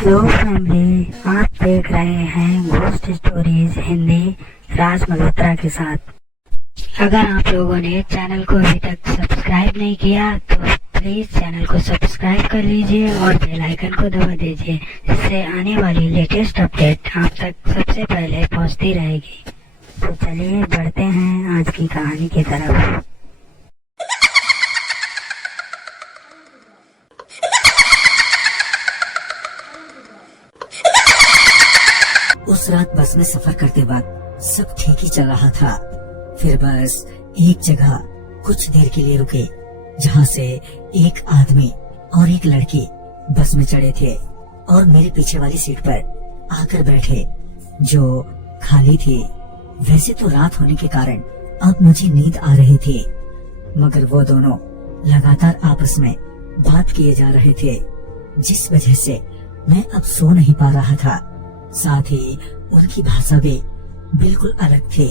Hello family, आप देख रहे हैं घोस्ट स्टोरीज हिंदी राज मल्होत्रा के साथ। अगर आप लोगों ने चैनल को अभी तक सब्सक्राइब नहीं किया तो प्लीज चैनल को सब्सक्राइब कर लीजिए और बेल आइकन को दबा दीजिए, जिससे आने वाली लेटेस्ट अपडेट आप तक सबसे पहले पहुंचती रहेगी। तो चलिए बढ़ते हैं आज की कहानी की तरफ। उस रात बस में सफर करते वक्त सब ठीक ही चल रहा था। फिर बस एक जगह कुछ देर के लिए रुके, जहाँ से एक आदमी और एक लड़की बस में चढ़े थे और मेरे पीछे वाली सीट पर आकर बैठे, जो खाली थी। वैसे तो रात होने के कारण अब मुझे नींद आ रही थी, मगर वो दोनों लगातार आपस में बात किए जा रहे थे, जिस वजह से मैं अब सो नहीं पा रहा था। साथ ही उनकी भाषा भी बिल्कुल अलग थी,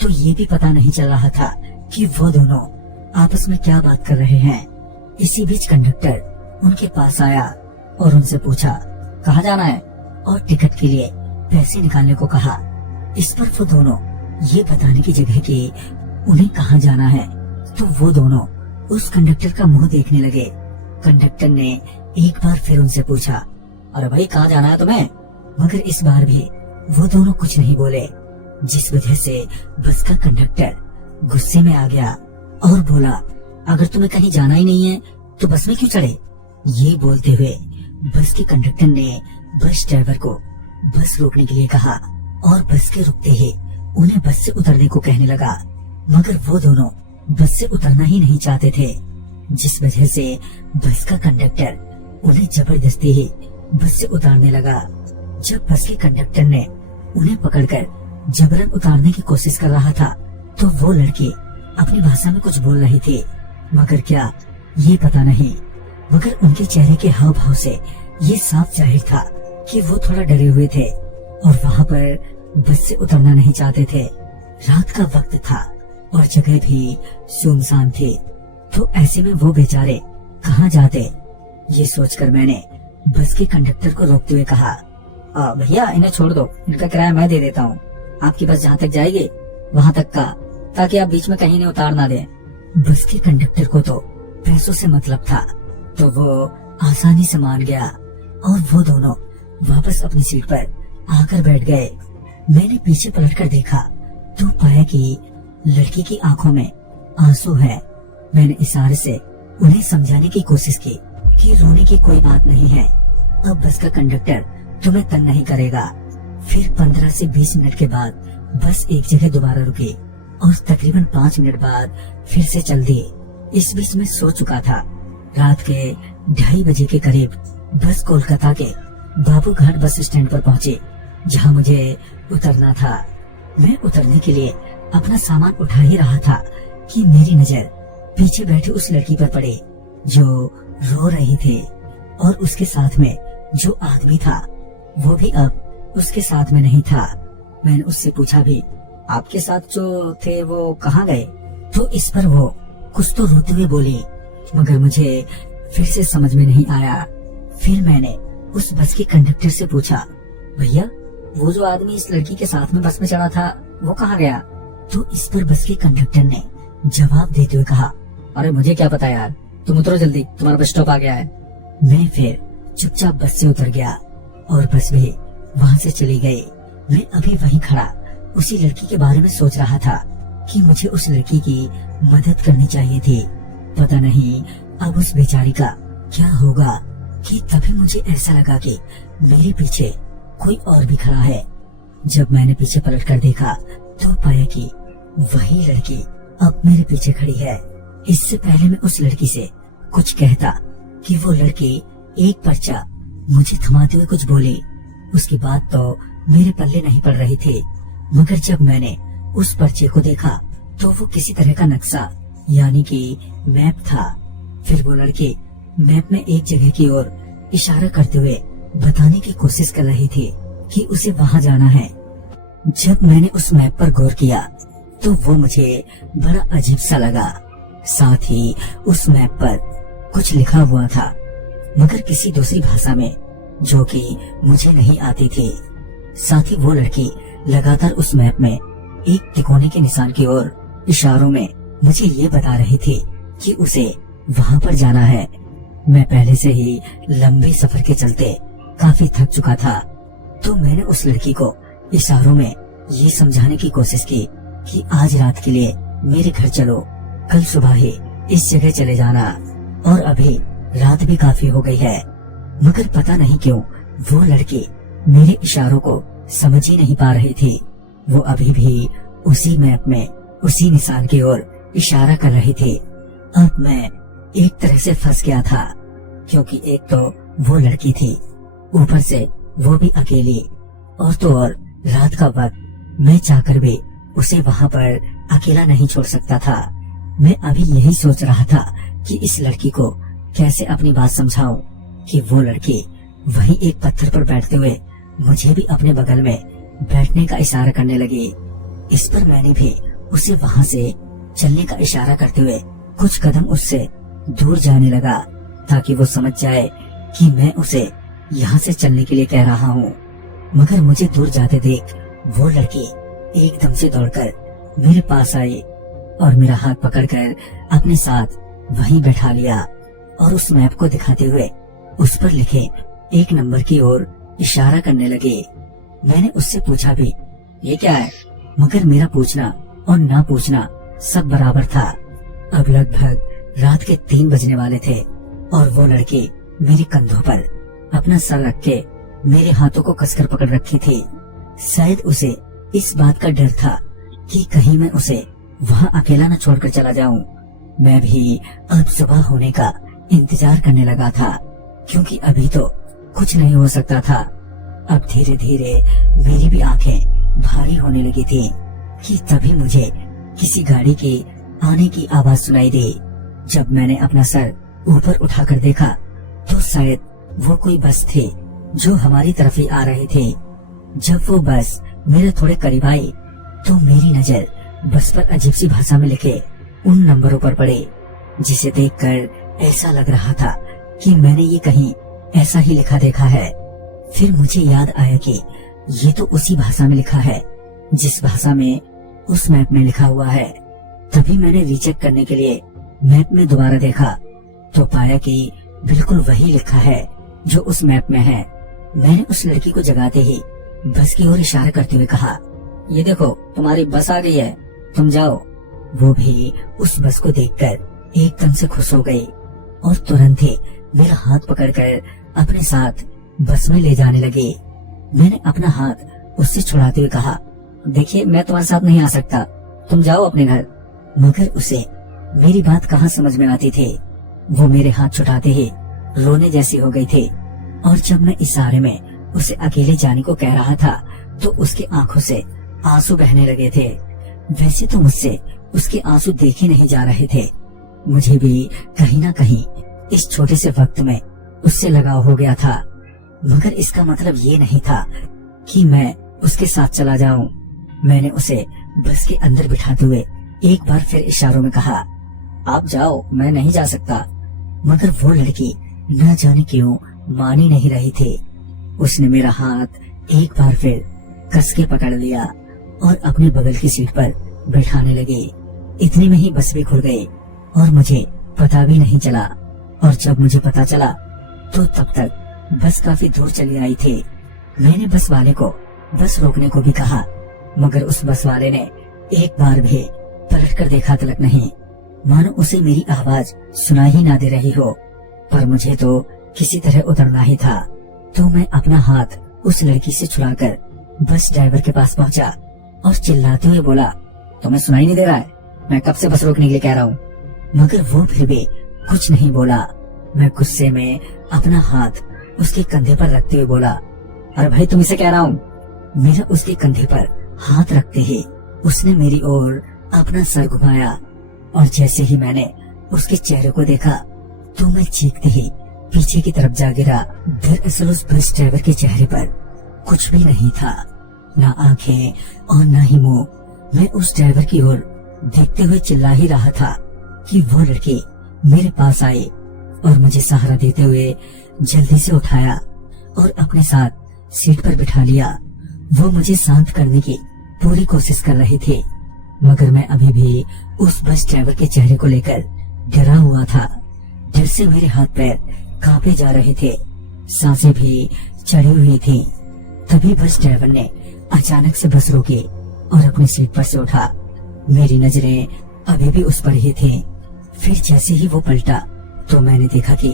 तो ये भी पता नहीं चल रहा था कि वो दोनों आपस में क्या बात कर रहे हैं। इसी बीच कंडक्टर उनके पास आया और उनसे पूछा कहाँ जाना है, और टिकट के लिए पैसे निकालने को कहा। इस पर वो दोनों ये बताने की जगह कि उन्हें कहाँ जाना है, तो वो दोनों उस कंडक्टर का मुंह देखने लगे। कंडक्टर ने एक बार फिर उनसे पूछा, अरे भाई कहाँ जाना है तुम्हें? मगर इस बार भी वो दोनों कुछ नहीं बोले, जिस वजह से बस का कंडक्टर गुस्से में आ गया और बोला, अगर तुम्हें कहीं जाना ही नहीं है तो बस में क्यों चढ़े? ये बोलते हुए बस के कंडक्टर ने बस ड्राइवर को बस रोकने के लिए कहा और बस के रुकते ही उन्हें बस से उतरने को कहने लगा। मगर वो दोनों बस से उतरना ही नहीं चाहते थे, जिस वजह से बस का कंडक्टर उन्हें जबरदस्ती ही बस से उतारने लगा। जब बस के कंडक्टर ने उन्हें पकड़कर जबरन उतारने की कोशिश कर रहा था, तो वो लड़की अपनी भाषा में कुछ बोल रही थी, मगर क्या ये पता नहीं। मगर उनके चेहरे के हाव भाव से ये साफ जाहिर था कि वो थोड़ा डरे हुए थे और वहाँ पर बस से उतरना नहीं चाहते थे। रात का वक्त था और जगह भी सुनसान थी, तो ऐसे में वो बेचारे कहाँ जाते। ये सोचकर मैंने बस के कंडक्टर को रोकते हुए कहा, भैया इन्हें छोड़ दो, इनका किराया मैं दे देता हूँ। आपकी बस जहाँ तक जाएगी वहाँ तक का, ताकि आप बीच में कहीं नहीं उतार ना दें। बस के कंडक्टर को तो पैसों से मतलब था, तो वो आसानी से मान गया और वो दोनों वापस अपनी सीट पर आकर बैठ गए। मैंने पीछे पलटकर देखा तो पाया कि लड़की की आंखों में आंसू है। मैंने इशारे से उन्हें समझाने की कोशिश की कि रोने की कोई बात नहीं है, अब बस का कंडक्टर तुम्हें तंग नहीं करेगा। फिर 15 से 20 मिनट के बाद बस एक जगह दोबारा रुकी और तकरीबन 5 मिनट बाद फिर से चल दी। इस बीच में सो चुका था। रात के 2:30 बजे के करीब बस कोलकाता के बाबूघाट बस स्टैंड पर पहुंची, जहां मुझे उतरना था। मैं उतरने के लिए अपना सामान उठा ही रहा था कि मेरी नजर पीछे बैठी उस लड़की पर पड़ी, जो रो रही थी, और उसके साथ में जो आदमी था वो भी अब उसके साथ में नहीं था। मैंने उससे पूछा भी, आपके साथ जो थे वो कहाँ गए? तो इस पर वो कुछ तो रोते हुए बोली, मगर मुझे फिर से समझ में नहीं आया। फिर मैंने उस बस के कंडक्टर से पूछा, भैया वो जो आदमी इस लड़की के साथ में बस में चढ़ा था वो कहाँ गया? तो इस पर बस के कंडक्टर ने जवाब देते हुए कहा, अरे मुझे क्या पता यार, तुम उतरो जल्दी, तुम्हारा बस स्टॉप आ गया है। मैं फिर चुपचाप बस से उतर गया और बस भी वहाँ से चली गई। मैं अभी वहीं खड़ा उसी लड़की के बारे में सोच रहा था कि मुझे उस लड़की की मदद करनी चाहिए थी। पता नहीं अब उस बेचारी का क्या होगा, कि तभी मुझे ऐसा लगा कि मेरे पीछे कोई और भी खड़ा है। जब मैंने पीछे पलट कर देखा तो पाया कि वही लड़की अब मेरे पीछे खड़ी है। इससे पहले मैं उस लड़की से कुछ कहता कि वो लड़की एक पर्चा मुझे थमाते हुए कुछ बोली। उसकी बात तो मेरे पल्ले नहीं पड़ रही थी, मगर जब मैंने उस पर्चे को देखा तो वो किसी तरह का नक्शा यानी कि मैप था। फिर वो लड़की मैप में एक जगह की ओर इशारा करते हुए बताने की कोशिश कर रही थी कि उसे वहाँ जाना है। जब मैंने उस मैप पर गौर किया तो वो मुझे बड़ा अजीब सा लगा। साथ ही उस मैप पर कुछ लिखा हुआ था, मगर किसी दूसरी भाषा में। जो कि मुझे नहीं आती थी। साथ ही वो लड़की लगातार उस मैप में एक तिकोने के निशान की ओर इशारों में मुझे ये बता रही थी कि उसे वहाँ पर जाना है। मैं पहले से ही लंबे सफर के चलते काफी थक चुका था, तो मैंने उस लड़की को इशारों में ये समझाने की कोशिश की कि आज रात के लिए मेरे घर चलो, कल सुबह ही इस जगह चले जाना, और अभी रात भी काफी हो गई है। मगर पता नहीं क्यों वो लड़की मेरे इशारों को समझ ही नहीं पा रही थी। वो अभी भी उसी मैप में उसी निशान की ओर इशारा कर रही थी। अब मैं एक तरह से फंस गया था, क्योंकि एक तो वो लड़की थी, ऊपर से वो भी अकेली, और तो और रात का वक्त मैं चाहकर भी उसे वहाँ पर अकेला नहीं छोड़ सकता था। मैं अभी यही सोच रहा था कि इस लड़की को कैसे अपनी बात समझाऊं कि वो लड़की वहीं एक पत्थर पर बैठते हुए मुझे भी अपने बगल में बैठने का इशारा करने लगी। इस पर मैंने भी उसे वहाँ से चलने का इशारा करते हुए कुछ कदम उससे दूर जाने लगा, ताकि वो समझ जाए कि मैं उसे यहाँ से चलने के लिए कह रहा हूँ। मगर मुझे दूर जाते देख वो लड़की एकदम से दौड़कर मेरे पास आई और मेरा हाथ पकड़कर अपने साथ वहीं बैठा लिया, और उस मैप को दिखाते हुए उस पर लिखे एक नंबर की ओर इशारा करने लगे। मैंने उससे पूछा भी, ये क्या है? मगर मेरा पूछना और ना पूछना सब बराबर था। अब लगभग रात के 3 बजने वाले थे, और वो लड़की मेरे कंधों पर अपना सर रख के मेरे हाथों को कसकर पकड़ रखी थी। शायद उसे इस बात का डर था कि कहीं मैं उसे वहाँ अकेला न छोड़कर चला जाऊं। मैं भी अब सुबह होने का इंतजार करने लगा था, क्योंकि अभी तो कुछ नहीं हो सकता था। अब धीरे धीरे मेरी भी आंखें भारी होने लगी थी कि तभी मुझे किसी गाड़ी के आने की आवाज सुनाई दी। जब मैंने अपना सर ऊपर उठाकर देखा तो शायद वो कोई बस थी जो हमारी तरफ ही आ रही थी। जब वो बस मेरे थोड़े करीब आई तो मेरी नजर बस पर अजीब सी भाषा में लिखे उन नंबरों पर पड़े, जिसे देखकर ऐसा लग रहा था कि मैंने ये कहीं ऐसा ही लिखा देखा है। फिर मुझे याद आया कि ये तो उसी भाषा में लिखा है जिस भाषा में उस मैप में लिखा हुआ है। तभी मैंने रीचेक करने के लिए मैप में दोबारा देखा तो पाया कि बिल्कुल वही लिखा है जो उस मैप में है। मैंने उस लड़की को जगाते ही बस की ओर इशारा करते हुए कहा, ये देखो तुम्हारी बस आ गई है, तुम जाओ। वो भी उस बस को देखकर एकदम से खुश हो गई और तुरंत ही मेरा हाथ पकड़कर अपने साथ बस में ले जाने लगी। मैंने अपना हाथ उससे छुड़ाते हुए कहा, देखिए मैं तुम्हारे साथ नहीं आ सकता, तुम जाओ अपने घर। मगर उसे मेरी बात कहाँ समझ में आती थी। वो मेरे हाथ छुड़ाते ही रोने जैसी हो गई थी, और जब मैं इशारे में उसे अकेले जाने को कह रहा था तो उसकी आंखों से आंसू बहने लगे थे। वैसे तो मुझसे उसके आंसू देखे नहीं जा रहे थे, मुझे भी कहीं ना कहीं इस छोटे से वक्त में उससे लगाव हो गया था। मगर इसका मतलब ये नहीं था कि मैं उसके साथ चला जाऊं। मैंने उसे बस के अंदर बिठाते हुए एक बार फिर इशारों में कहा, आप जाओ, मैं नहीं जा सकता। मगर वो लड़की न जाने क्यों मान ही नहीं रही थी। उसने मेरा हाथ एक बार फिर कस के पकड़ लिया और अपने बगल की सीट पर बैठाने लगी। इतने में ही बस भी खुल गई और मुझे पता भी नहीं चला, और जब मुझे पता चला तो तब तक बस काफी दूर चली आई थी। मैंने बस वाले को बस रोकने को भी कहा, मगर उस बस वाले ने एक बार भी पलट कर देखा तलक नहीं, मानो उसे मेरी आवाज सुनाई ही ना दे रही हो। पर मुझे तो किसी तरह उतरना ही था, तो मैं अपना हाथ उस लड़की से छुड़ाकर बस ड्राइवर के पास पहुंचा और चिल्लाते हुए बोला, तुम्हें सुनाई नहीं दे रहा है? मैं कब से बस रोकने के लिए कह रहा हूँ। मगर वो फिर भी कुछ नहीं बोला। मैं गुस्से में अपना हाथ उसके कंधे पर रखते हुए बोला, अरे भाई तुम इसे कह रहा हूँ। मेरा उसके कंधे पर हाथ रखते ही उसने मेरी ओर अपना सर घुमाया, और जैसे ही मैंने उसके चेहरे को देखा तो मैं चीखते ही पीछे की तरफ जा गिरा। दरअसल उस बस ड्राइवर के चेहरे पर कुछ भी नहीं था, ना आंखें और ना ही मुंह। मैं उस ड्राइवर की ओर देखते हुए चिल्ला ही रहा था कि वो लड़की मेरे पास आई और मुझे सहारा देते हुए जल्दी से उठाया और अपने साथ सीट पर बिठा लिया। वो मुझे शांत करने की पूरी कोशिश कर रहे थे, मगर मैं अभी भी उस बस ड्राइवर के चेहरे को लेकर डरा हुआ था। डर से मेरे हाथ पैर कांपे जा रहे थे, सांसें भी चढ़ी हुई थी। तभी बस ड्राइवर ने अचानक से बस रोकी और अपनी सीट पर से उठा। मेरी नजरें अभी भी उस पर ही थी। फिर जैसे ही वो पलटा तो मैंने देखा कि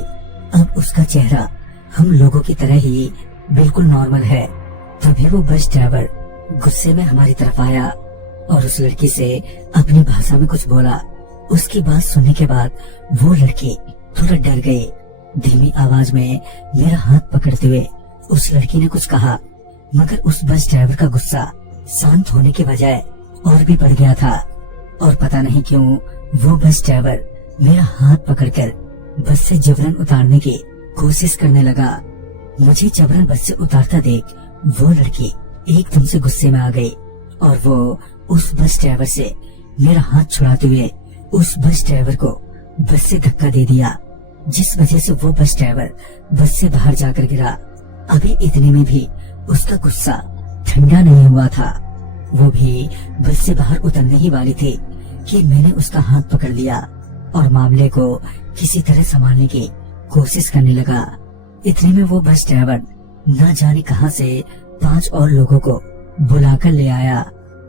अब उसका चेहरा हम लोगों की तरह ही बिल्कुल नॉर्मल है। तभी वो बस ड्राइवर गुस्से में हमारी तरफ आया और उस लड़की से अपनी भाषा में कुछ बोला। उसकी बात सुनने के बाद वो लड़की थोड़ा डर गई। धीमी आवाज में मेरा हाथ पकड़ते हुए उस लड़की ने कुछ कहा, मगर उस बस ड्राइवर का गुस्सा शांत होने के बजाय और भी बढ़ गया था। और पता नहीं क्यों वो बस ड्राइवर मेरा हाथ पकड़कर बस से जबरन उतारने की कोशिश करने लगा। मुझे जबरन बस से उतारता देख वो लड़की एकदम से गुस्से में आ गई और वो उस बस ड्राइवर से मेरा हाथ छुड़ाते हुए उस बस ड्राइवर को बस से धक्का दे दिया, जिस वजह से वो बस ड्राइवर बस से बाहर जाकर गिरा। अभी इतने में भी उसका गुस्सा ठंडा नहीं हुआ था। वो भी बस से बाहर उतरने ही वाली थी कि मैंने उसका हाथ पकड़ लिया और मामले को किसी तरह संभालने की कोशिश करने लगा। इतने में वो बस ड्राइवर न जाने कहां से 5 और लोगों को बुलाकर ले आया,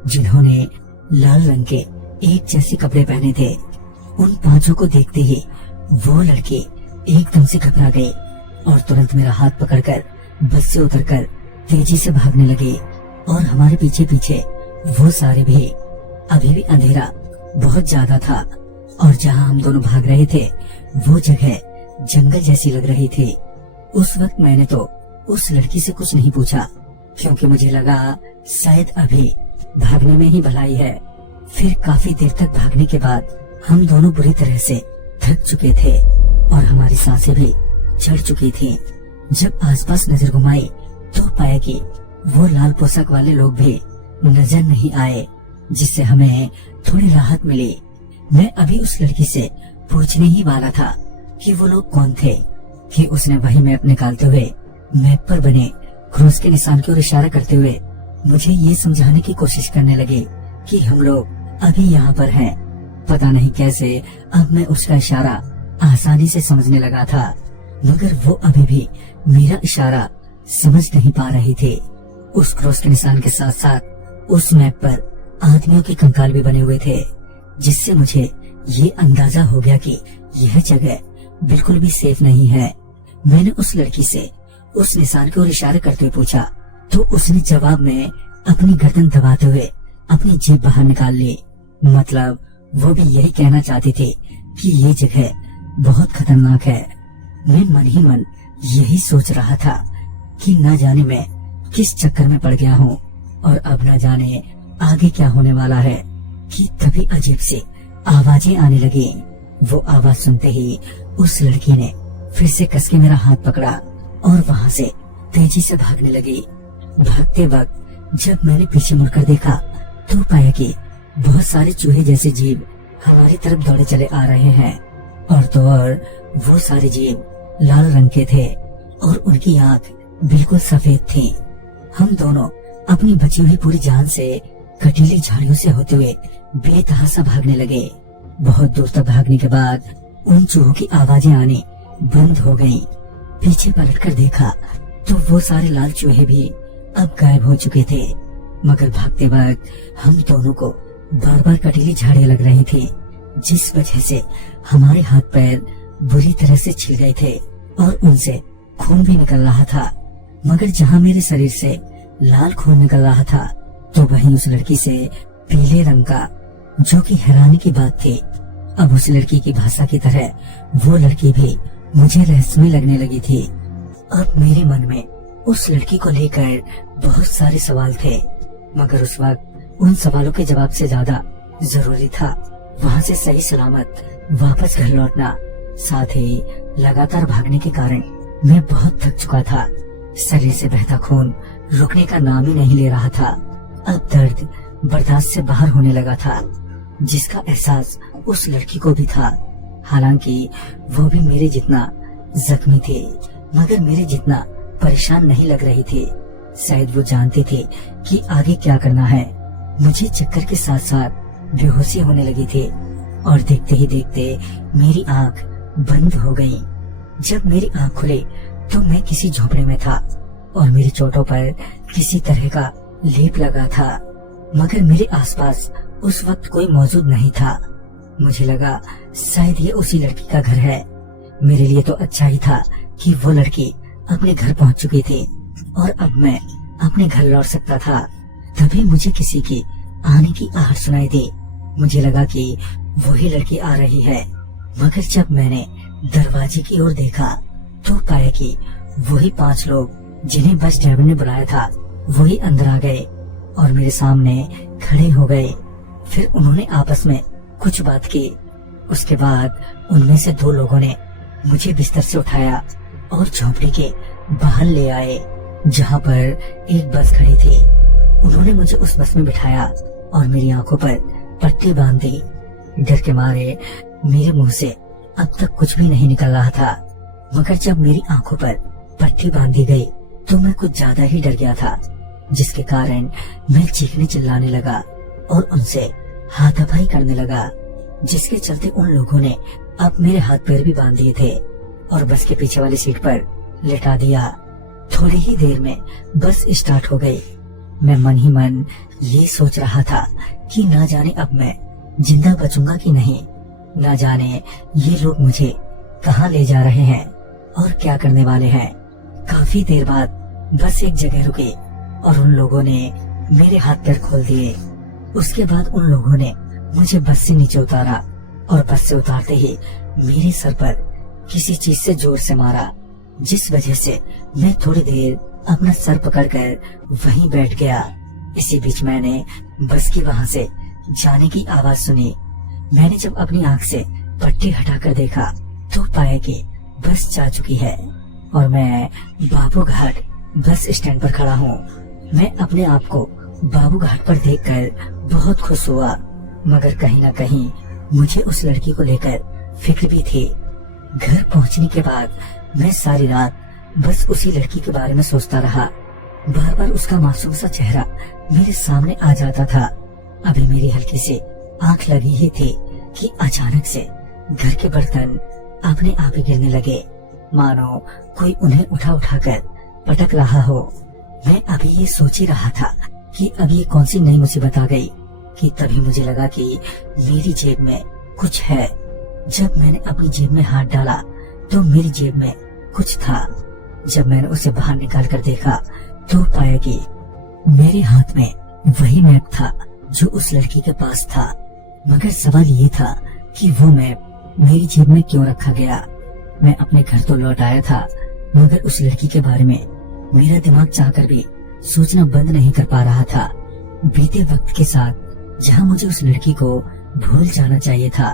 जिन्होंने लाल रंग के एक जैसे कपड़े पहने थे। उन 5 को देखते ही वो लड़के एकदम से घबरा गए और तुरंत मेरा हाथ पकड़कर बस से उतरकर तेजी से भागने लगे। और हमारे पीछे पीछे वो सारे भी। अभी भी अंधेरा बहुत ज्यादा था और जहां हम दोनों भाग रहे थे वो जगह जंगल जैसी लग रही थी। उस वक्त मैंने तो उस लड़की से कुछ नहीं पूछा, क्योंकि मुझे लगा शायद अभी भागने में ही भलाई है। फिर काफी देर तक भागने के बाद हम दोनों बुरी तरह से थक चुके थे और हमारी सांसें भी चढ़ चुकी थी। जब आसपास नजर घुमाई तो पाया कि वो लाल पोशाक वाले लोग भी नजर नहीं आए, जिससे हमें थोड़ी राहत मिली। मैं अभी उस लड़की से पूछने ही वाला था कि वो लोग कौन थे कि उसने वही मैप निकालते हुए मैप पर बने क्रॉस के निशान की ओर इशारा करते हुए मुझे ये समझाने की कोशिश करने लगे कि हम लोग अभी यहाँ पर हैं। पता नहीं कैसे अब मैं उसका इशारा आसानी से समझने लगा था, मगर वो अभी भी मेरा इशारा समझ नहीं पा रही थी। उस क्रॉस के निशान के साथ साथ उस मैप पर आदमियों के कंकाल भी बने हुए थे, जिससे मुझे ये अंदाजा हो गया कि यह जगह बिल्कुल भी सेफ नहीं है। मैंने उस लड़की से उस निशान की ओर इशारा करते हुए पूछा तो उसने जवाब में अपनी गर्दन दबाते हुए अपनी जीभ बाहर निकाल ली। मतलब वो भी यही कहना चाहती थी कि ये जगह बहुत खतरनाक है। मैं मन ही मन यही सोच रहा था कि न जाने मैं किस चक्कर में पड़ गया हूँ और अब न जाने आगे क्या होने वाला है कि तभी अजीब सी आवाजें आने लगी। वो आवाज सुनते ही उस लड़की ने फिर से कसके मेरा हाथ पकड़ा और वहाँ से तेजी से भागने लगी। भागते वक्त जब मैंने पीछे मुड़कर देखा तो पाया कि बहुत सारे चूहे जैसे जीव हमारी तरफ दौड़े चले आ रहे हैं और तो और वो सारे जीव लाल रंग के थे और उनकी आंख बिल्कुल सफेद थी। हम दोनों अपनी बची हुई पूरी जान से कटीली झाड़ियों से होते हुए बेतहासा भागने लगे। बहुत दूर तक भागने के बाद उन चूहों की आवाजें आने बंद हो गईं। पीछे पलटकर देखा तो वो सारे लाल चूहे भी अब गायब हो चुके थे, मगर भागते वक्त हम दोनों को बार बार कटीली झाड़ियां लग रही थी, जिस वजह से हमारे हाथ पैर बुरी तरह से छिल गए थे और उनसे खून भी निकल रहा था। मगर जहाँ मेरे शरीर से लाल खून निकल रहा था तो वहीं उस लड़की से पीले रंग का, जो कि हैरानी की बात थी। अब उस लड़की की भाषा की तरह वो लड़की भी मुझे रहस्यमय लगने लगी थी। अब मेरे मन में उस लड़की को लेकर बहुत सारे सवाल थे, मगर उस वक्त उन सवालों के जवाब से ज्यादा जरूरी था वहाँ से सही सलामत वापस घर लौटना। साथ ही लगातार भागने के कारण मैं बहुत थक चुका था। शरीर से बहता खून रुकने का नाम ही नहीं ले रहा था। अब दर्द बर्दाश्त से बाहर होने लगा था, जिसका एहसास उस लड़की को भी था। हालांकि वो भी मेरे जितना जख्मी थी, मगर मेरे जितना परेशान नहीं लग रही थी। शायद वो जानते थे कि आगे क्या करना है। मुझे चक्कर के साथ साथ बेहोशी होने लगी थी और देखते ही देखते मेरी आंख बंद हो गई। जब मेरी आंख खुली तो मैं किसी झोंपड़े में था और मेरी चोटों पर किसी तरह का लेप लगा था, मगर मेरे आसपास उस वक्त कोई मौजूद नहीं था। मुझे लगा शायद ये उसी लड़की का घर है। मेरे लिए तो अच्छा ही था कि वो लड़की अपने घर पहुंच चुकी थी और अब मैं अपने घर लौट सकता था। तभी मुझे किसी की आने की आहट सुनाई दी। मुझे लगा कि वही लड़की आ रही है, मगर जब मैंने दरवाजे की ओर देखा तो पाया कि वही 5 लोग जिन्हें बस ड्राइवर ने बुलाया था वही अंदर आ गए और मेरे सामने खड़े हो गए। फिर उन्होंने आपस में कुछ बात की। उसके बाद उनमें से 2 लोगों ने मुझे बिस्तर से उठाया और झोंपड़ी के बाहर ले आए जहाँ पर एक बस खड़ी थी। उन्होंने मुझे उस बस में बिठाया और मेरी आंखों पर पट्टी बांध दी। डर के मारे मेरे मुंह से अब तक कुछ भी नहीं निकल रहा था, मगर जब मेरी आंखों पर पट्टी बांधी गई तो मैं कुछ ज्यादा ही डर गया था, जिसके कारण मैं चीखने चिल्लाने लगा और उनसे हाथापाई करने लगा, जिसके चलते उन लोगों ने अब मेरे हाथ पैर भी बांध दिए थे और बस के पीछे वाली सीट पर लेटा दिया। थोड़ी ही देर में बस स्टार्ट हो गई। मैं मन ही मन ये सोच रहा था कि ना जाने अब मैं जिंदा बचूंगा कि नहीं, ना जाने ये लोग मुझे कहाँ ले जा रहे हैं और क्या करने वाले हैं। काफी देर बाद बस एक जगह रुकी और उन लोगों ने मेरे हाथ पैर खोल दिए। उसके बाद उन लोगों ने मुझे बस से नीचे उतारा और बस से उतारते ही मेरे सर पर किसी चीज से जोर से मारा, जिस वजह से मैं थोड़ी देर अपना सर पकड़कर वहीं बैठ गया। इसी बीच मैंने बस की वहां से जाने की आवाज सुनी। मैंने जब अपनी आंख से पट्टी हटाकर देखा तो पाया कि बस जा चुकी है और मैं बाबू घाट बस स्टैंड पर खड़ा हूँ। मैं अपने आप को बाबू घाट पर देखकर बहुत खुश हुआ, मगर कहीं न कहीं मुझे उस लड़की को लेकर फिक्र भी थी। घर पहुँचने के बाद मैं सारी रात बस उसी लड़की के बारे में सोचता रहा। बार बार उसका मासूम सा चेहरा मेरे सामने आ जाता था। अभी मेरी हल्की सी आंख लगी ही थी कि अचानक से घर के बर्तन अपने आप ही गिरने लगे, मानो कोई उन्हें उठा उठाकर पटक रहा हो। मैं अभी ये सोच ही रहा था कि अब ये कौन सी नई मुसीबत आ गई कि तभी मुझे लगा कि मेरी जेब में कुछ है। जब मैंने अपनी जेब में हाथ डाला तो मेरी जेब में कुछ था। जब मैंने उसे बाहर निकाल कर देखा तो पाया कि मेरे हाथ में वही मैप था जो उस लड़की के पास था, मगर सवाल ये था कि वो मैप मेरी जेब में क्यों रखा गया। मैं अपने घर तो लौट आया था, मगर उस लड़की के बारे में मेरा दिमाग चाहकर भी सोचना बंद नहीं कर पा रहा था। बीते वक्त के साथ जहाँ मुझे उस लड़की को भूल जाना चाहिए था,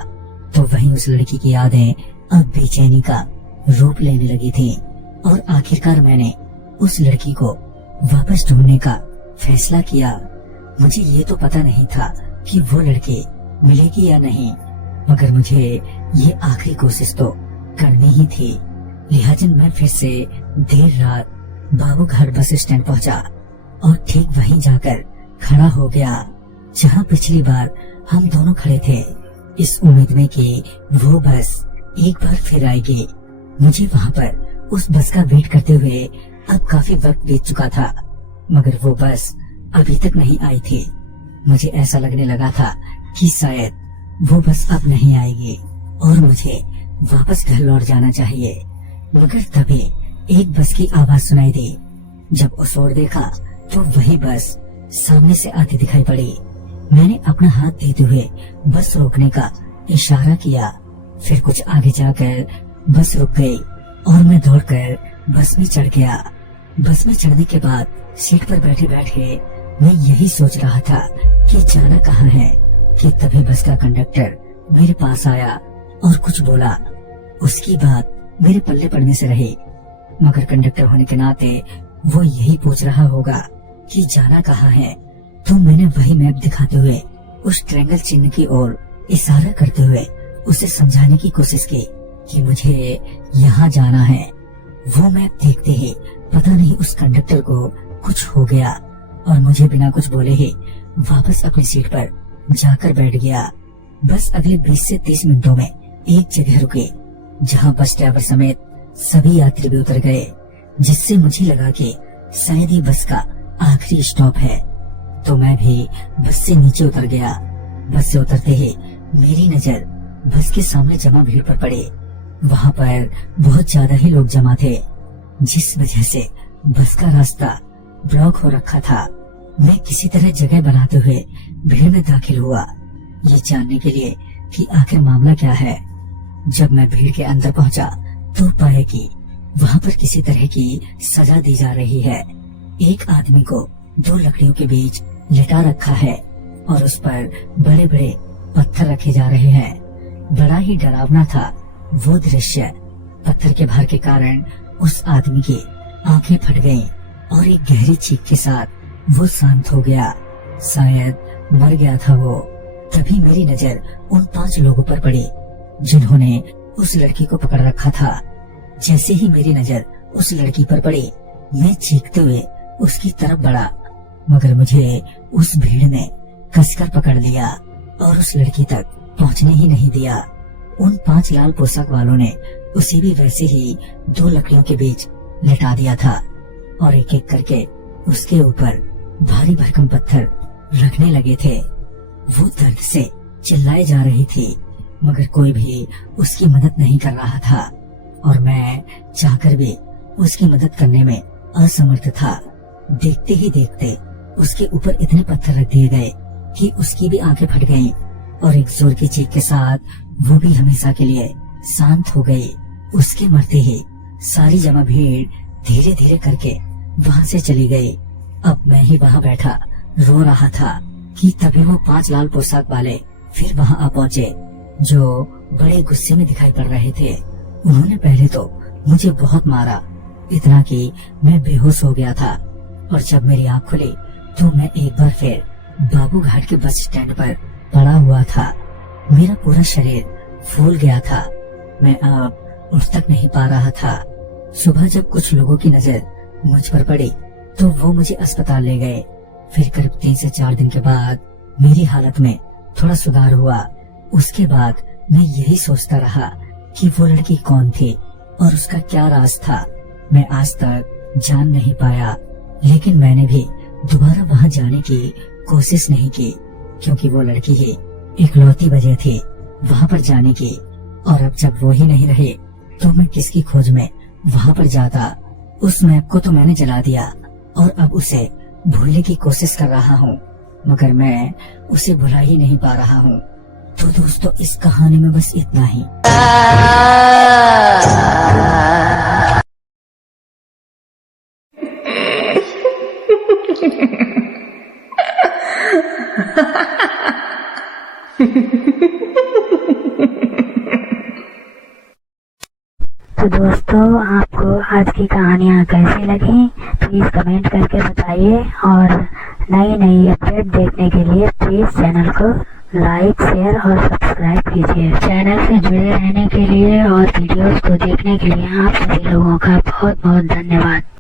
तो वहीं उस लड़की की यादें अब बेचैनी का रूप लेने लगी थी और आखिरकार मैंने उस लड़की को वापस ढूंढने का फैसला किया। मुझे ये तो पता नहीं था कि वो लड़की मिलेगी या नहीं, मगर मुझे ये आखिरी कोशिश तो करनी ही थी। लिहाजा मैं फिर से देर रात बाबू घाट बस स्टैंड पहुंचा और ठीक वहीं जाकर खड़ा हो गया जहां पिछली बार हम दोनों खड़े थे, इस उम्मीद में कि वो बस एक बार फिर आएगी। मुझे वहां पर उस बस का वेट करते हुए अब काफी वक्त बीत चुका था, मगर वो बस अभी तक नहीं आई थी। मुझे ऐसा लगने लगा था कि शायद वो बस अब नहीं आएगी और मुझे वापस घर लौट जाना चाहिए। मगर तभी एक बस की आवाज सुनाई दी। जब उस ओर देखा तो वही बस सामने से आती दिखाई पड़ी। मैंने अपना हाथ देते हुए बस रोकने का इशारा किया। फिर कुछ आगे जाकर बस रुक गई और मैं दौड़कर बस में चढ़ गया। बस में चढ़ने के बाद सीट पर बैठे बैठे मैं यही सोच रहा था कि जाना कहाँ है कि तभी बस का कंडक्टर मेरे पास आया और कुछ बोला। उसकी बात मेरे पल्ले पड़ने से रही, मगर कंडक्टर होने के नाते वो यही पूछ रहा होगा कि जाना कहाँ है। तो मैंने वही मैप दिखाते हुए उस ट्रायंगल चिन्ह की ओर इशारा करते हुए उसे समझाने की कोशिश की कि मुझे यहाँ जाना है। वो मैप देखते ही पता नहीं उस कंडक्टर को कुछ हो गया और मुझे बिना कुछ बोले ही वापस अपनी सीट पर जाकर बैठ गया। बस अगले 20 से 30 मिनटों में एक जगह रुके जहां बस ड्राइवर समेत सभी यात्री भी उतर गए, जिससे मुझे लगा कि शायद ये बस का आखिरी स्टॉप है। तो मैं भी बस से नीचे उतर गया। बस से उतरते ही मेरी नजर बस के सामने जमा भीड़ पर पड़ी। वहां पर बहुत ज्यादा ही लोग जमा थे, जिस वजह से बस का रास्ता ब्लॉक हो रखा था। मैं किसी तरह जगह बनाते हुए भीड़ में दाखिल हुआ, ये जानने के लिए कि आखिर मामला क्या है। जब मैं भीड़ के अंदर पहुंचा तो पाया कि वहां पर किसी तरह की सजा दी जा रही है। एक आदमी को 2 लकड़ियों के बीच लिटा रखा है और उस पर बड़े बड़े पत्थर रखे जा रहे हैं। बड़ा ही डरावना था वो दृश्य। पत्थर के भार के कारण उस आदमी की आंखें फट गईं और एक गहरी चीख के साथ वो शांत हो गया। शायद मर गया था वो। तभी मेरी नजर उन 5 लोगों पर पड़ी जिन्होंने उस लड़की को पकड़ रखा था। जैसे ही मेरी नजर उस लड़की पर पड़ी, मैं चीखते हुए उसकी तरफ बढ़ा, मगर मुझे उस भीड़ ने कसकर पकड़ लिया और उस लड़की तक पहुंचने ही नहीं दिया। उन 5 लाल पोशाक वालों ने उसे भी वैसे ही 2 लकड़ियों के बीच लिटा दिया था और एक एक करके उसके ऊपर भारी भरकम पत्थर रखने लगे थे। वो दर्द से चिल्लाए जा रही थी, मगर कोई भी उसकी मदद नहीं कर रहा था और मैं चाहकर भी उसकी मदद करने में असमर्थ था। देखते ही देखते उसके ऊपर इतने पत्थर रख दिए गए कि उसकी भी आंखें फट गईं और एक जोर की चीख के साथ वो भी हमेशा के लिए शांत हो गई। उसके मरते ही सारी जमा भीड़ धीरे धीरे करके वहां से चली गई। अब मैं ही वहां बैठा रो रहा था कि तभी वो 5 लाल पोशाक वाले फिर वहां आ पहुंचे, जो बड़े गुस्से में दिखाई पड़ रहे थे। उन्होंने पहले तो मुझे बहुत मारा, इतना कि मैं बेहोश हो गया था, और जब मेरी आंख खुली तो मैं एक बार फिर बाबू घाट के बस स्टैंड पर पड़ा हुआ था। मेरा पूरा शरीर फूल गया था, मैं अब उठ तक नहीं पा रहा था। सुबह जब कुछ लोगों की नजर मुझ पर पड़ी तो वो मुझे अस्पताल ले गए। फिर करीब 3 से 4 दिन के बाद मेरी हालत में थोड़ा सुधार हुआ। उसके बाद मैं यही सोचता रहा कि वो लड़की कौन थी और उसका क्या राज था। मैं आज तक जान नहीं पाया, लेकिन मैंने भी दोबारा वहां जाने की कोशिश नहीं की, क्योंकि वो लड़की ही इकलौती वजह थी वहां पर जाने की। और अब जब वो ही नहीं रहे तो मैं किसकी खोज में वहां पर जाता। उस मैप को तो मैंने जला दिया और अब उसे भूलने की कोशिश कर रहा हूँ, मगर मैं उसे भुला ही नहीं पा रहा हूँ। तो दोस्तों, इस कहानी में बस इतना ही। तो दोस्तों, आपको आज की कहानियाँ कैसी लगी प्लीज कमेंट करके बताइए, और नई नई अपडेट देखने के लिए प्लीज चैनल को लाइक, शेयर और सब्सक्राइब कीजिए। चैनल से जुड़े रहने के लिए और वीडियोस को देखने के लिए आप सभी लोगों का बहुत बहुत धन्यवाद।